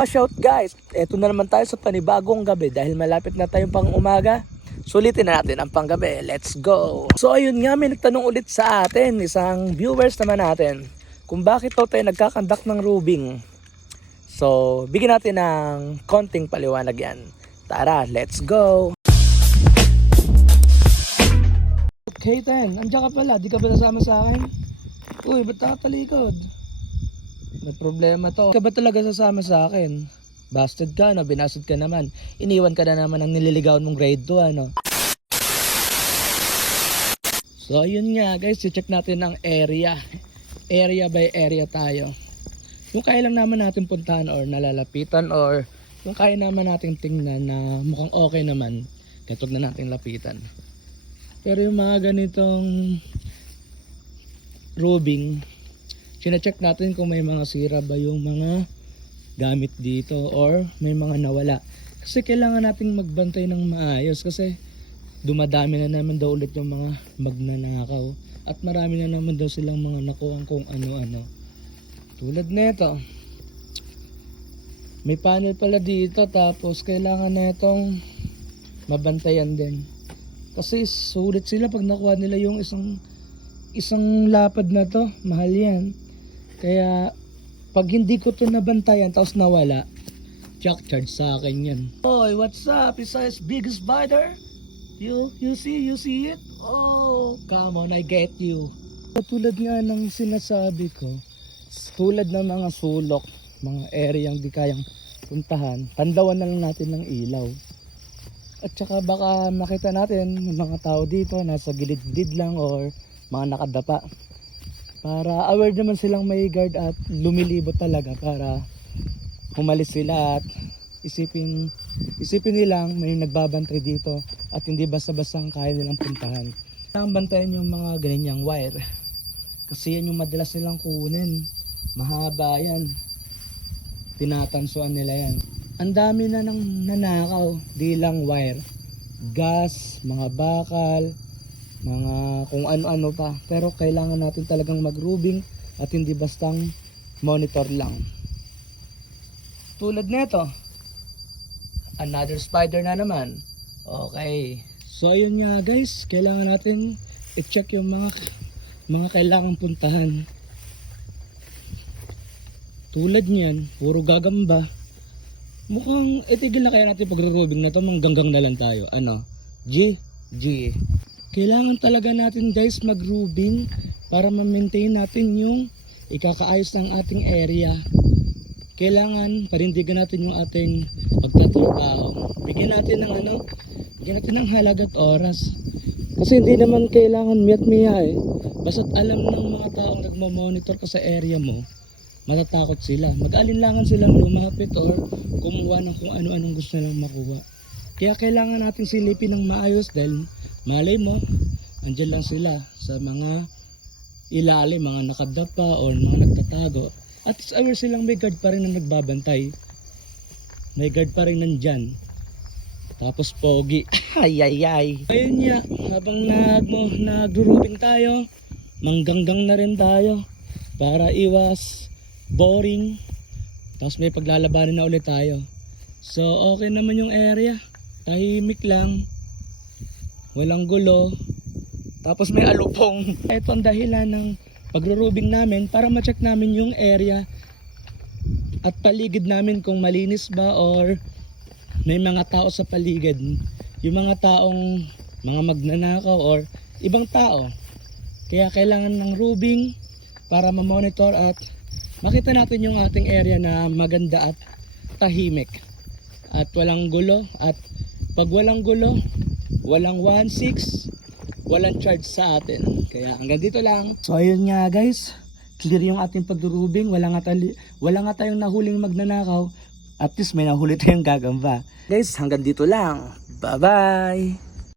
Shout guys, eto na naman tayo sa panibagong gabi dahil malapit na tayong pang umaga. Sulitin na natin ang panggabi. Let's go! So ayun nga, may nagtanong ulit sa atin, isang viewers naman natin, kung bakit daw tayo nagkakandak ng rubing. So bigyan natin ng konting paliwanag yan. Tara, let's go! Okay Ten, andiyan ka pala, di ka ba nasama sa akin? Uy, ba't nakatalikod? May problema to. Ka ba talaga sasama sa akin? Busted ka, no? Binasted ka naman. Iniwan ka na naman ng nililigawan mong grade 2, ano? So, ayun nga guys, i-check natin ang area. Area by area tayo. Yung kaya lang naman natin puntahan or nalalapitan or yung kaya naman natin tingnan na mukhang okay naman, katog na natin lapitan. Pero yung mga ganitong rubing, sina-check natin kung may mga sira ba yung mga gamit dito or may mga nawala. Kasi kailangan nating magbantay ng maayos kasi dumadami na naman daw ulit yung mga magnanakaw at marami na naman daw silang mga nakuha kung ano-ano. Tulad nito, may panel pala dito tapos kailangan na itong mabantayan din. Kasi sulit sila pag nakuha nila yung isang lapad na to, mahal yan. Kaya pag hindi ko to nabantayan tapos nawala, charge sa akin yan. Oy, what's up? Besides big spider? You see it? Oh, come on, I get you. Tulad nga ng sinasabi ko, tulad ng mga sulok, mga area di kayang puntahan, tandawan na lang natin ng ilaw. At saka baka makita natin yung mga tao dito nasa gilid-gilid lang or mga nakadapa. Para aware naman silang may guard at lumilibot talaga para humalis sila at isipin nilang may nagbabantay dito at hindi basta-basta kaya nilang puntahan. Kailangan bantayan yung mga ganyang wire kasi yan yung madalas nilang kunin. Mahaba yan, tinatansuan nila yan. Ang dami na nang nanakaw, di lang wire, gas, mga bakal, mga kung ano-ano pa. Pero kailangan natin talagang mag-rubing at hindi bastang monitor lang. Tulad nito, another spider na naman. Okay, so ayun nga guys, kailangan natin i-check yung mga kailangan puntahan. Tulad niyan, puro gagamba. Mukhang itigil na kaya natin pag-rubing na to, manggang na lang tayo. Ano? G. Kailangan talaga natin guys mag-rubing para ma-maintain natin yung ikakaayos ng ating area. Kailangan parindigan natin yung ating pagtatrabaho. Bigyan natin ng halaga at oras. Kasi hindi naman kailangan miyat-miya eh. Basta't alam ng mga taong nagmamonitor ka sa area mo, matatakot sila. Mag-alinlangan silang lumapit or kumuha ng kung ano-anong gusto nilang makuha. Kaya kailangan natin silipin ng maayos dahil malay mo, andyan lang sila sa mga ilalim, mga nakadapa o mga nagtatago. At aware silang may guard pa rin na nagbabantay. May guard pa rin nandyan. Tapos pogi. Ay. Ayun niya, habang nag-rubing tayo, mangganggang na rin tayo para iwas boring. Tapos may paglalabanan na ulit tayo. So okay naman yung area, tahimik lang, walang gulo, tapos may alupong. Ito ang dahilan ng pagro-rubing namin para ma-check namin yung area at paligid namin kung malinis ba or may mga tao sa paligid, yung mga taong mga magnanakaw or ibang tao. Kaya kailangan ng rubing para ma-monitor at makita natin yung ating area na maganda at tahimik at walang gulo. At pag walang gulo, walang 1-6, walang charge sa atin. Kaya hanggang dito lang. So ayun nga guys, clear yung ating pag-rubing. Wala nga tayong nahuling magnanakaw. At least may nahuli tayong gagamba. Guys, hanggang dito lang. Bye bye.